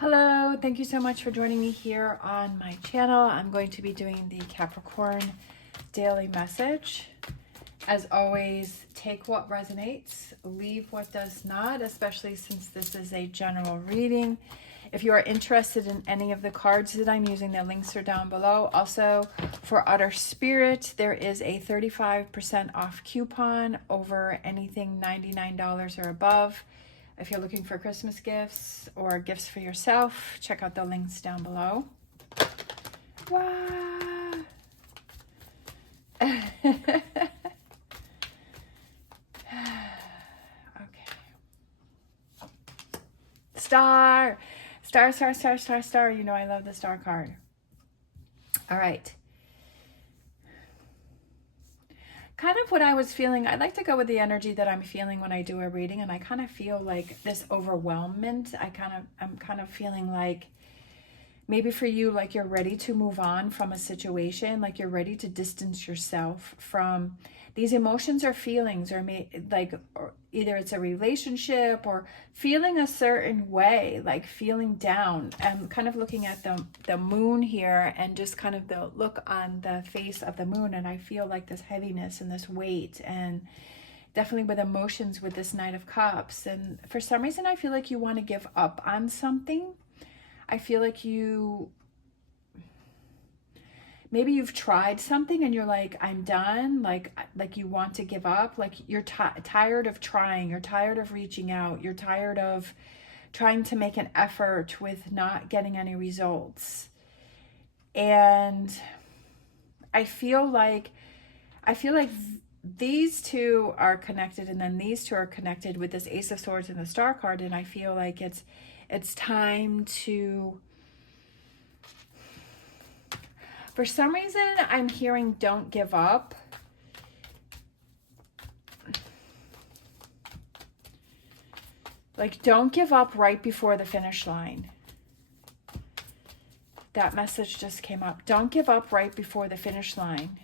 Hello, thank you so much for joining me here on my channel. I'm going to be doing the Capricorn daily message. As always, take what resonates, leave what does not, especially since this is a general reading. If you are interested in any of the cards that I'm using, the links are down below. Also, for Outer Spirit, there is a 35% off coupon over anything $99 or above. If you're looking for Christmas gifts or gifts for yourself, check out the links down below. Wow. Okay. Star. Star, star, star, star, star. You know I love the star card. All right. Kind of what I was feeling, I like to go with the energy that I'm feeling when I do a reading, and I kind of feel like this overwhelmment. I'm kind of feeling like maybe for you, like you're ready to move on from a situation, like you're ready to distance yourself from these emotions or feelings, or either it's a relationship or feeling a certain way, like feeling down. I'm kind of looking at the moon here and just kind of the look on the face of the moon, and I feel like this heaviness and this weight, and definitely with emotions with this Knight of Cups. And for some reason, I feel like you want to give up on something. I feel like maybe you've tried something and you're like, I'm done. Like you want to give up. Like you're tired of trying. You're tired of reaching out. You're tired of trying to make an effort with not getting any results. And I feel like these two are connected, and then these two are connected with this Ace of Swords and the Star card. And I feel like it's time to, for some reason, I'm hearing don't give up. Like, don't give up right before the finish line. That message just came up. Don't give up right before the finish line.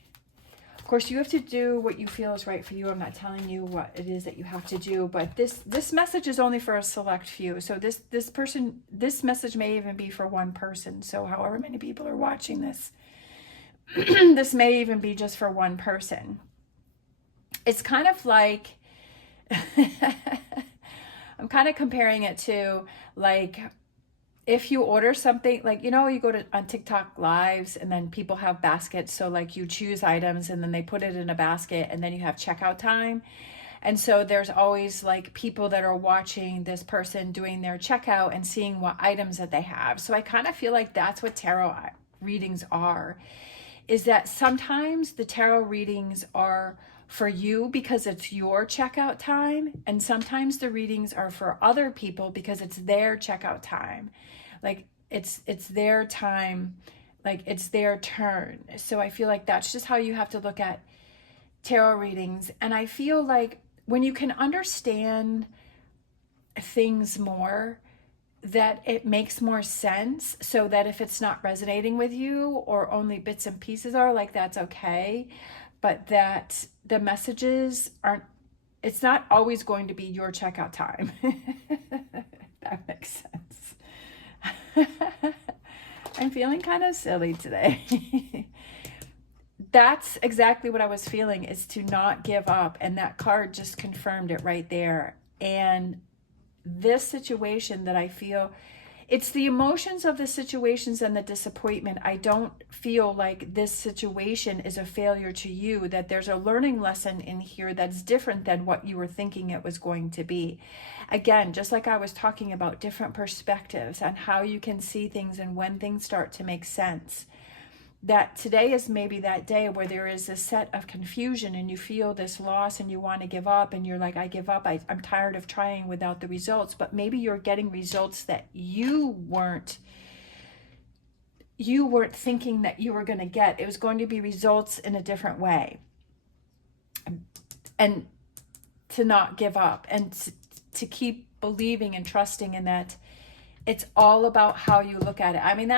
Of course, you have to do what you feel is right for you. I'm not telling you what it is that you have to do, but this message is only for a select few. So this message may even be for one person. So however many people are watching this, this may even be just for one person. It's kind of like, I'm kind of comparing it to like, if you order something, like, you know, you go on TikTok lives and then people have baskets. So like you choose items and then they put it in a basket, and then you have checkout time. And so there's always like people that are watching this person doing their checkout and seeing what items that they have. So I kind of feel like that's what tarot readings are, is that sometimes the tarot readings are for you because it's your checkout time, and sometimes the readings are for other people because it's their checkout time. Like it's their time, like it's their turn. So I feel like that's just how you have to look at tarot readings. And I feel like when you can understand things more, that it makes more sense, so that if it's not resonating with you or only bits and pieces are, like, that's okay. But that the messages aren't, it's not always going to be your checkout time. That makes sense. I'm feeling kind of silly today. That's exactly what I was feeling, is to not give up. And that card just confirmed it right there. And this situation that I feel, it's the emotions of the situations and the disappointment. I don't feel like this situation is a failure to you, that there's a learning lesson in here that's different than what you were thinking it was going to be. Again, just like I was talking about different perspectives on how you can see things and when things start to make sense. That today is maybe that day where there is a set of confusion and you feel this loss and you want to give up, and you're like, I give up. I'm tired of trying without the results. But maybe you're getting results that you weren't thinking that you were going to get. It was going to be results in a different way. And to not give up, and to keep believing and trusting in that it's all about how you look at it. I mean,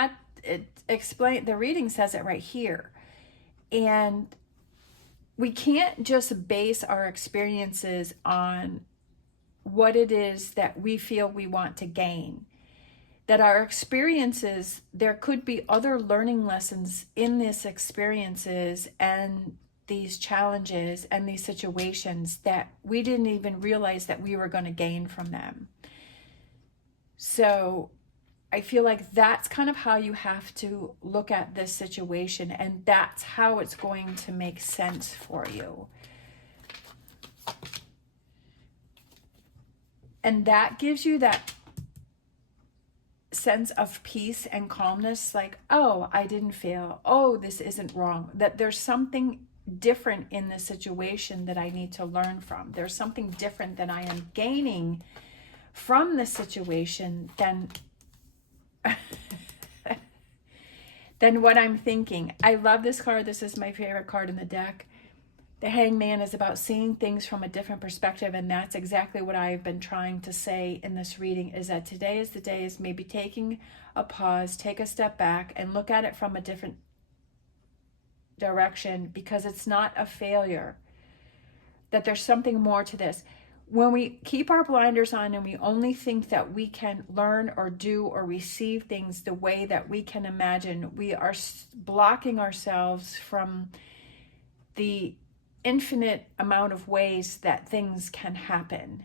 the reading says it right here. And we can't just base our experiences on what it is that we feel we want to gain. that our experiences, there could be other learning lessons in these experiences and these challenges and these situations that we didn't even realize that we were going to gain from them. So I feel like that's kind of how you have to look at this situation, and that's how it's going to make sense for you. And that gives you that sense of peace and calmness, like, oh, I didn't fail. Oh, this isn't wrong. That there's something different in the situation that I need to learn from. There's something different that I am gaining from the situation than than what I'm thinking. I love this card. This is my favorite card in the deck. The Hangman is about seeing things from a different perspective, and that's exactly what I've been trying to say in this reading, is that today is the day, is maybe taking a pause, take a step back, and look at it from a different direction, because it's not a failure, that there's something more to this. When we keep our blinders on and we only think that we can learn or do or receive things the way that we can imagine, we are blocking ourselves from the infinite amount of ways that things can happen.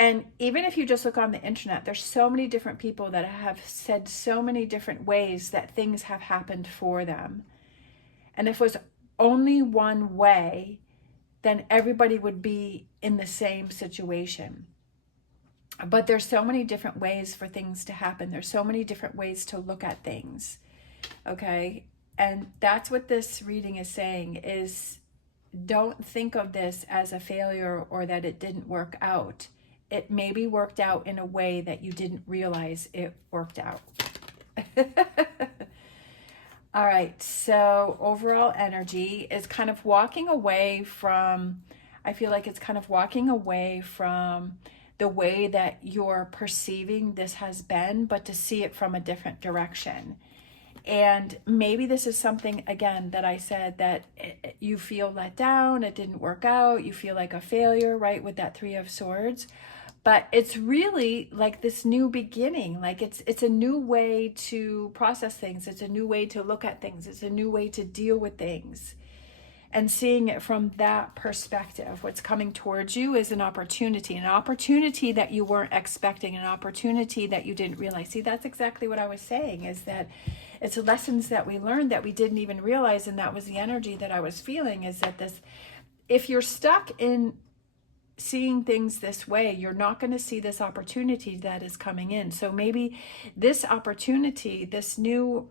And even if you just look on the internet, there's so many different people that have said so many different ways that things have happened for them. And if it was only one way, then everybody would be in the same situation. But there's so many different ways for things to happen. There's so many different ways to look at things. Okay? And that's what this reading is saying, is don't think of this as a failure or that it didn't work out. It maybe worked out in a way that you didn't realize it worked out. All right, so overall energy is kind of walking away from, I feel like it's kind of walking away from the way that you're perceiving this has been, but to see it from a different direction. And maybe this is something, again, that I said, that you feel let down, it didn't work out, you feel like a failure, right, with that Three of Swords. But it's really like this new beginning. Like it's a new way to process things. It's a new way to look at things. It's a new way to deal with things. And seeing it from that perspective, what's coming towards you is an opportunity that you weren't expecting, an opportunity that you didn't realize. See, that's exactly what I was saying, is that it's lessons that we learned that we didn't even realize. And that was the energy that I was feeling, is that this, if you're stuck in seeing things this way, you're not going to see this opportunity that is coming in. So maybe this opportunity, this new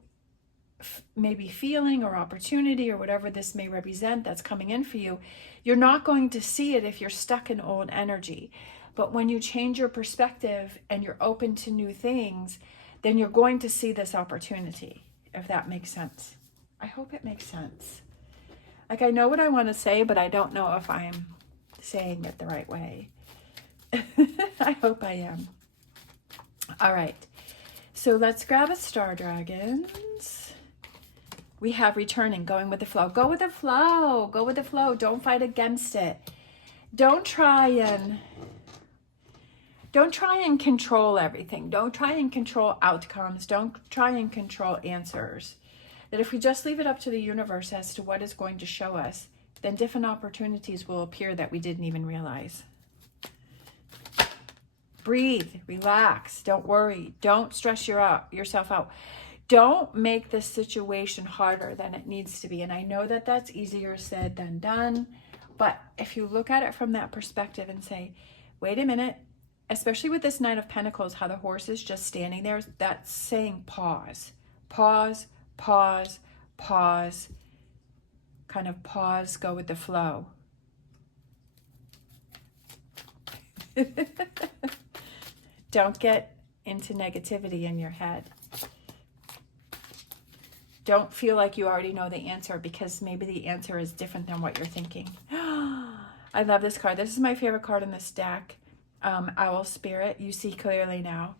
maybe feeling or opportunity or whatever this may represent that's coming in for you, you're not going to see it if you're stuck in old energy. But when you change your perspective and you're open to new things, then you're going to see this opportunity, if that makes sense. I hope it makes sense. Like, I know what I want to say, but I don't know if I'm saying it the right way. I hope I am. All right, so let's grab a Star Dragons. We have returning, going with the flow. Go with the flow. Go with the flow. Don't fight against it. Don't try and control everything. Don't try and control outcomes. Don't try and control answers. That if we just leave it up to the universe as to what is going to show us, then different opportunities will appear that we didn't even realize. Breathe, relax, don't worry, don't stress yourself out. Don't make this situation harder than it needs to be. And I know that that's easier said than done, but if you look at it from that perspective and say, wait a minute, especially with this Knight of Pentacles, how the horse is just standing there, that's saying pause, pause, pause, pause. Kind of pause, go with the flow. Don't get into negativity in your head. Don't feel like you already know the answer, because maybe the answer is different than what you're thinking. I love this card. This is my favorite card in this deck. Owl Spirit, you see clearly now.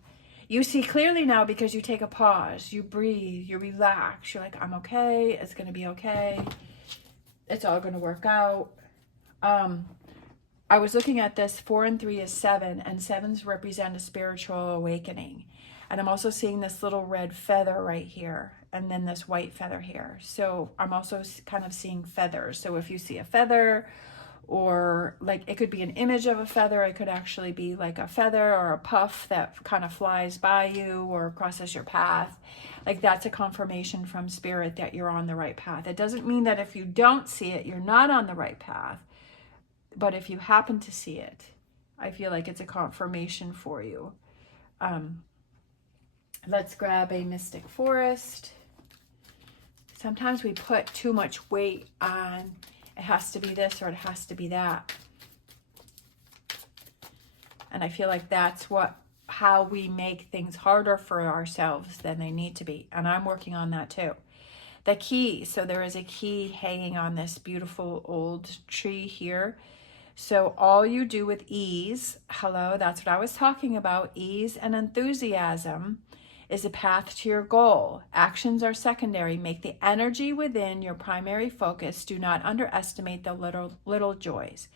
You see clearly now because you take a pause, you breathe, you relax. You're like, I'm okay, it's going to be okay. It's all going to work out. I was looking at this, 4 and 3 is 7, and 7s represent a spiritual awakening. And I'm also seeing this little red feather right here, and then this white feather here. So I'm also kind of seeing feathers. So if you see a feather, or like it could be an image of a feather, it could actually be like a feather or a puff that kind of flies by you or crosses your path. Like that's a confirmation from spirit that you're on the right path. It doesn't mean that if you don't see it, you're not on the right path. But if you happen to see it, I feel like it's a confirmation for you. Let's grab a Mystic Forest. Sometimes we put too much weight on it has to be this or it has to be that. And I feel like that's how we make things harder for ourselves than they need to be. And I'm working on that too. The key, so there is a key hanging on this beautiful old tree here. So all you do with ease, hello, that's what I was talking about, ease and enthusiasm is a path to your goal. Actions are secondary. Make the energy within your primary focus. Do not underestimate the little joys.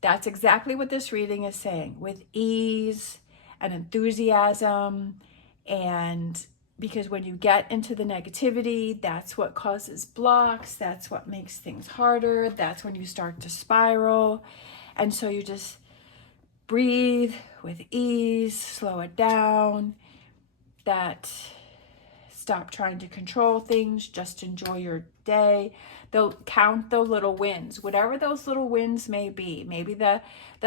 That's exactly what this reading is saying. With ease and enthusiasm, and because when you get into the negativity, that's what causes blocks. That's what makes things harder. That's when you start to spiral. And so you just breathe with ease, slow it down. That stop trying to control things, just enjoy your day. They'll count the little wins, whatever those little wins may be. Maybe the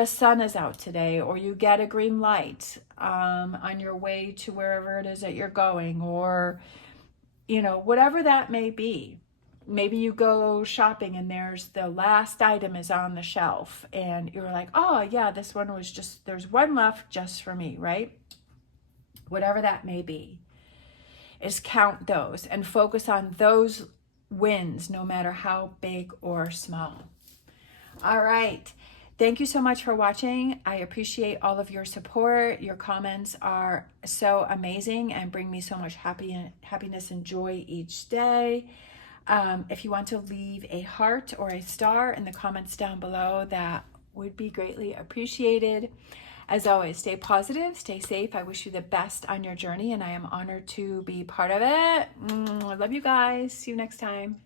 sun is out today, or you get a green light on your way to wherever it is that you're going, or whatever that may be. Maybe you go shopping and there's the last item is on the shelf and you're like, oh yeah, this one was there's one left just for me, right? Whatever that may be, is count those and focus on those wins, no matter how big or small. All right. Thank you so much for watching. I appreciate all of your support. Your comments are so amazing and bring me so much happiness and joy each day. If you want to leave a heart or a star in the comments down below, that would be greatly appreciated. As always, stay positive, stay safe. I wish you the best on your journey, and I am honored to be part of it. I love you guys. See you next time.